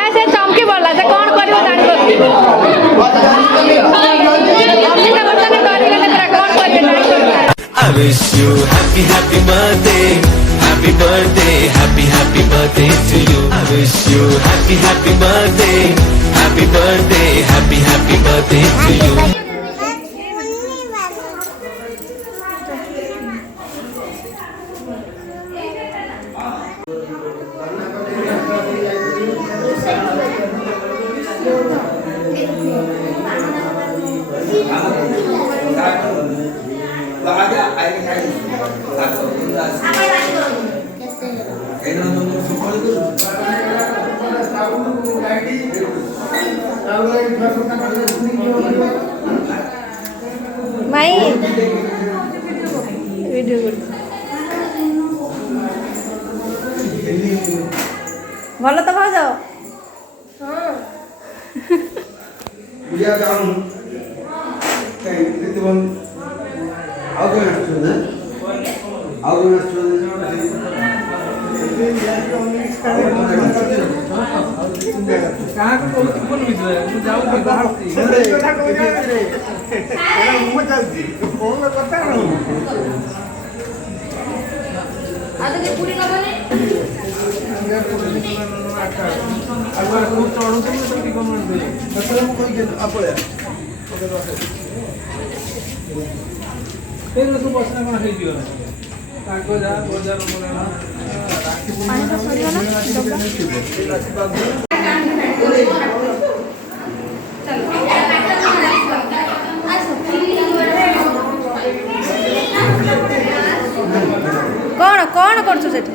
ऐसे चमकी बोला से कौन करियो जानि I wish you happy happy birthday, happy birthday, happy birthday to you. I wish you happy happy birthday, happy birthday, happy birthday to you. भाई वीडियो भल तो भाज बुढ़िया काम कौन कौन करछु सेठी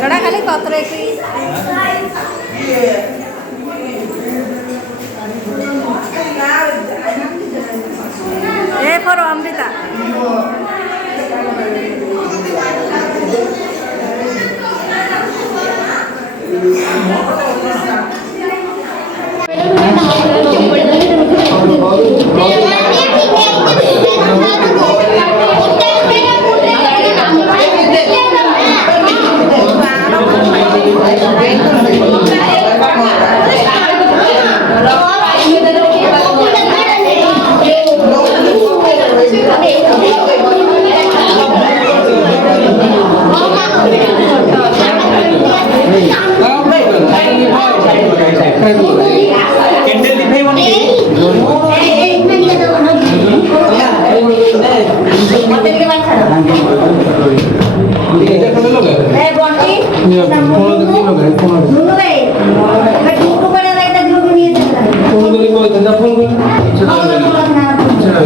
लड़ा खाली पत्र ए फॉर अमृता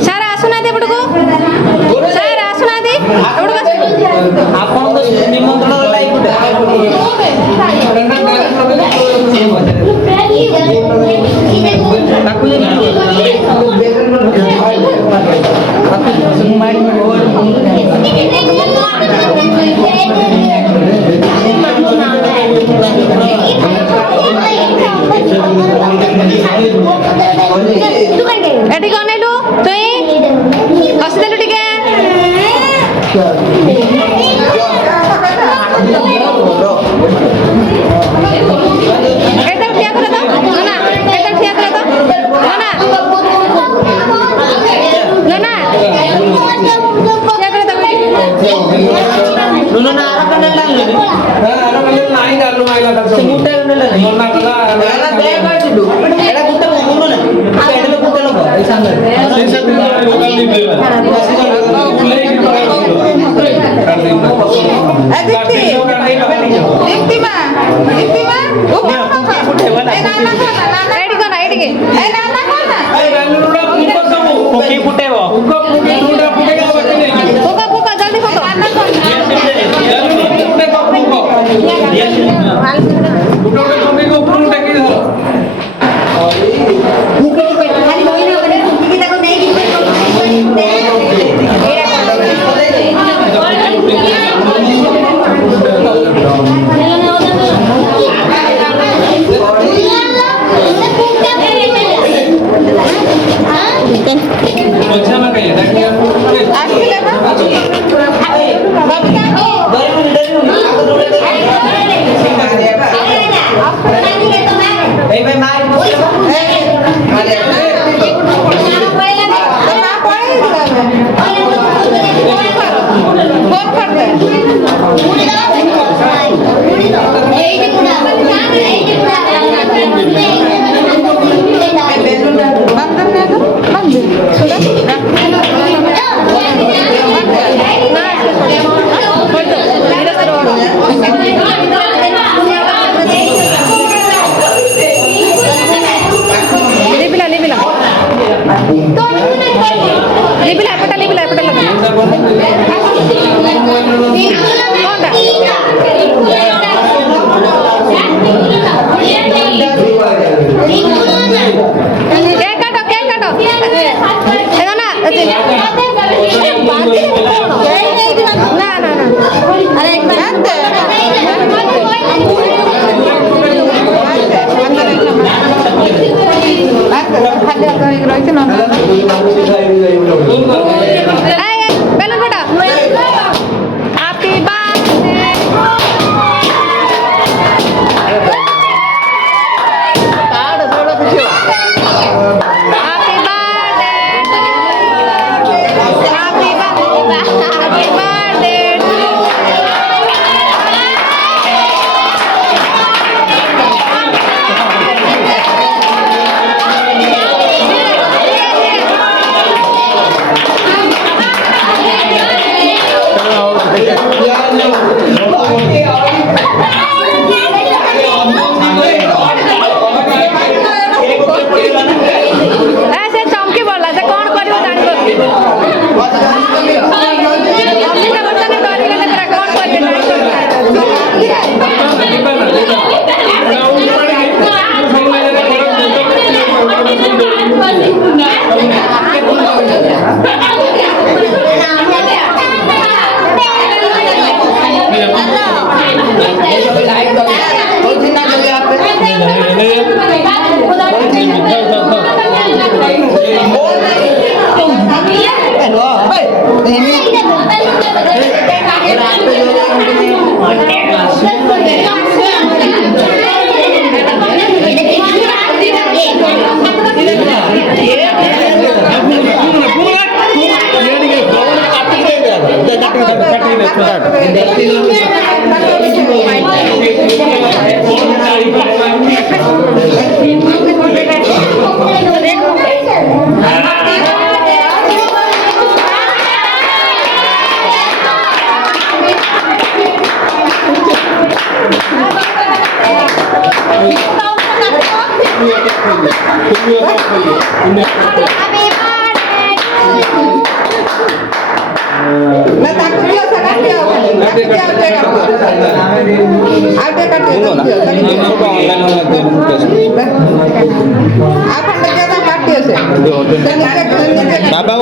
सारा आसुना दे पटको सारा आसुना दे आपण तो निमंत्रण लाइक एटी कोन नेलु तुई हसदेलु टिके एकदम ठिया करे तो ना एकदम ठिया करे तो ना ना ठिया करे तो नुनु ना आरा कने लागले आरा कने नाही गालू माइला का मुटे उनेला नाही ना कला ना दे काटिडू एडा गुट्टे मुनु ना एडलो गुट्टे नको ए सांग सेसा बिना लोकल नी बेला उले की दीप्ति मां ऊपर ए नाना एडी कोना एडी के ए नाना कोना ए रानुडा पुको सबु कोकी फुटेबो पुको पुको फुटेगा बकने पुका पुका जल्दी फुको नाना कोना फुटे को पुको फुटो कोकी को फुटो टेकी धरो पुको खाली लोई ना बने कुकी की ताको नहीं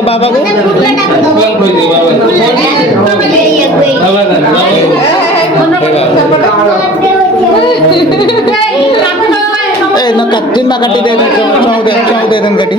बाबा को तीन काटी दे देन काटी